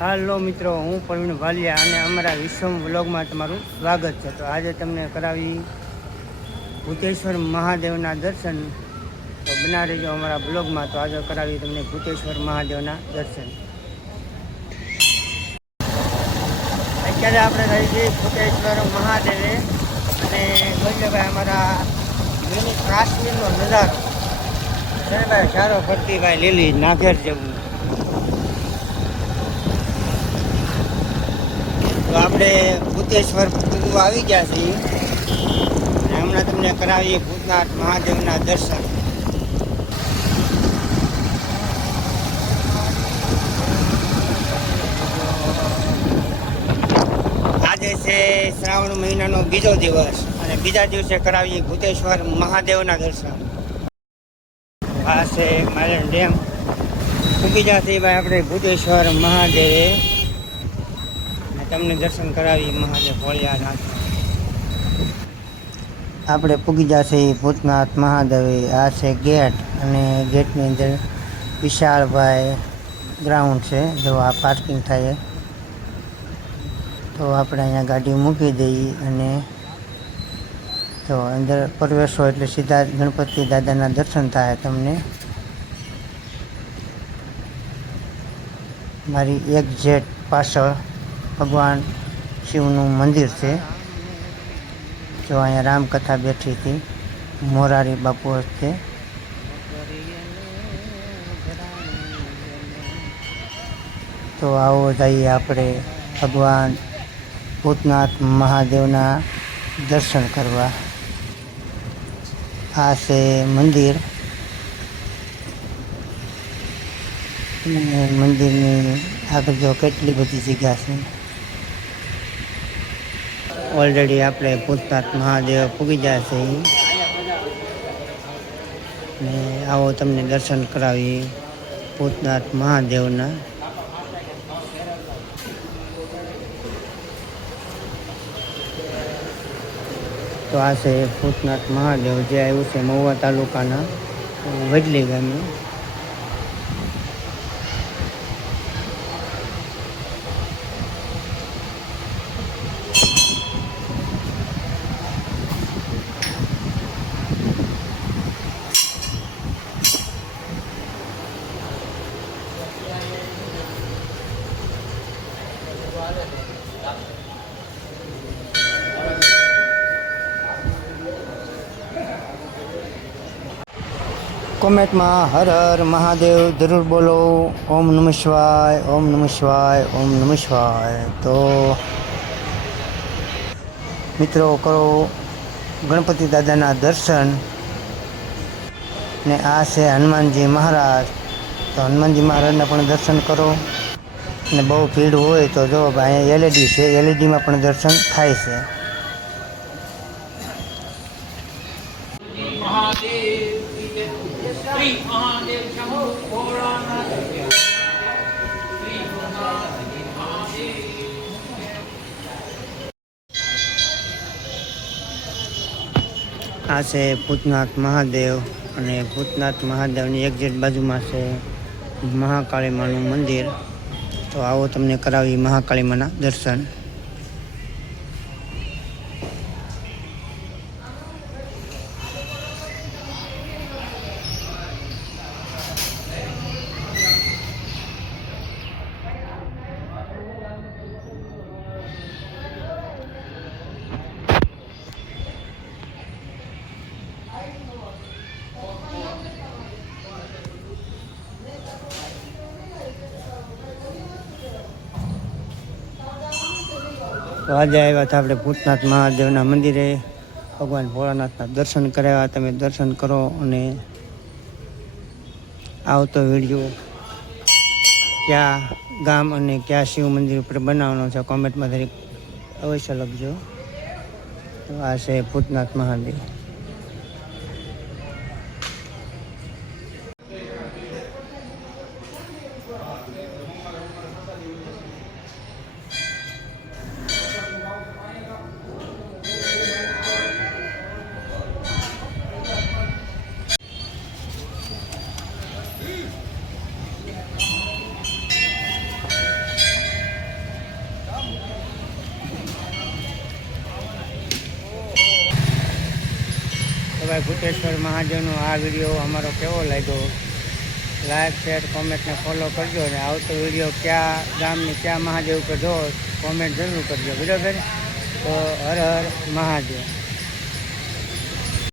હાલો મિત્રો, હું પ્રવીણ ભાલિયા અને અમારા વિશ્વમ વ્લોગમાં તમારું સ્વાગત છે। તો આજે તમને કરાવી ભૂતેશ્વર મહાદેવના દર્શન। તો બના રહેજો અમારા બ્લોગમાં। તો આજે કરાવી તમને ભૂતેશ્વર મહાદેવના દર્શન। અત્યારે આપણે રહી છીએ ભૂતેશ્વર મહાદેવે અને જોઈ ભાઈ અમારા મિની કાશ્મીરનો નજારો છે ભાઈ, સારો ફરતી ભાઈ લીલી નાગેર જેવું। તો આપણે ભૂતેશ્વર પૂજવા આવી ગયા છીએ અને હમણાં તમને કરાવીએ ભૂતનાથ મહાદેવના દર્શન। આજે છે શ્રાવણ મહિનાનો બીજો દિવસ અને બીજા દિવસે કરાવીએ ભૂતેશ્વર મહાદેવના દર્શન। આ છે મારેણ ડેમ। પૂકી જતી ભાઈ આપણે ભૂતેશ્વર મહાદેવે, તમને દર્શન કરાવી મહાદેવ ભોળિયાનાથ। આપણે પૂગી જશે ભૂતનાથ મહાદેવે। આ છે ગેટ અને ગેટની અંદર વિશાળભાઈ ગ્રાઉન્ડ છે। જો આ પાર્કિંગ થાય તો આપણે અહીંયા ગાડી મૂકી દઈએ અને તો અંદર પ્રવેશો એટલે સીધા ગણપતિ દાદાના દર્શન થાય તમને। મારી એક્ઝેટ પાછળ ભગવાન શિવનું મંદિર છે। જો અહીંયા રામકથા બેઠી હતી મોરારી બાપુ વખતે। તો આવો જઈએ આપણે ભગવાન ભૂતનાથ મહાદેવના દર્શન કરવા। આ છે મંદિર અને મંદિરની આગળ જો કેટલી બધી જગ્યા છે। ઓલરેડી આપણે ભૂતનાથ મહાદેવ પૂગી ગયા છે ને આવો તમને દર્શન કરાવી ભૂતનાથ મહાદેવના। તો આ છે ભૂતનાથ મહાદેવ જે આવ્યું છે મહુવા તાલુકાના વડલી ગામે। કોમેન્ટમાં હર હર મહાદેવ જરૂર બોલો। ઓમ નમઃ શિવાય, ઓમ નમઃ શિવાય, ઓમ નમઃ શિવાય। તો મિત્રો કરો ગણપતિ દાદાના દર્શન ને આ છે હનુમાનજી મહારાજ। તો હનુમાનજી મહારાજના પણ દર્શન કરો ને બહુ ભીડ હોય તો જો અહીંયા એલઈડી છે, એલઈડીમાં પણ દર્શન થાય છે। આ છે ભૂતનાથ મહાદેવ અને ભૂતનાથ મહાદેવની એક્ઝેક્ટ બાજુમાં છે મહાકાળી માનું મંદિર। તો આવો તમને કરાવી મહાકાળી માના દર્શન। તો આજે આવ્યા હતા આપણે ભૂતનાથ મહાદેવના મંદિરે, ભગવાન ભોળાનાથના દર્શન કરાવ્યા। તમે દર્શન કરો અને આવતો વિડીયો ક્યાં ગામ અને ક્યાં શિવ મંદિર ઉપર બનાવવાનો છે કોમેન્ટમાં દરેક અવશ્ય લખજો। તો આ છે ભૂતનાથ મહાદેવ। ભાઈ ભૂતેશ્વર મહાદેવનો આ વિડીયો અમારો કેવો લાગ્યો, લાઈક શેર કોમેન્ટ ને ફોલો કરજો. અને આવતો વિડીયો કયા ગામની કયા મહાદેવ પર જો કોમેન્ટ જરૂર કરજો, બરાબર. તો હર હર મહાદેવ.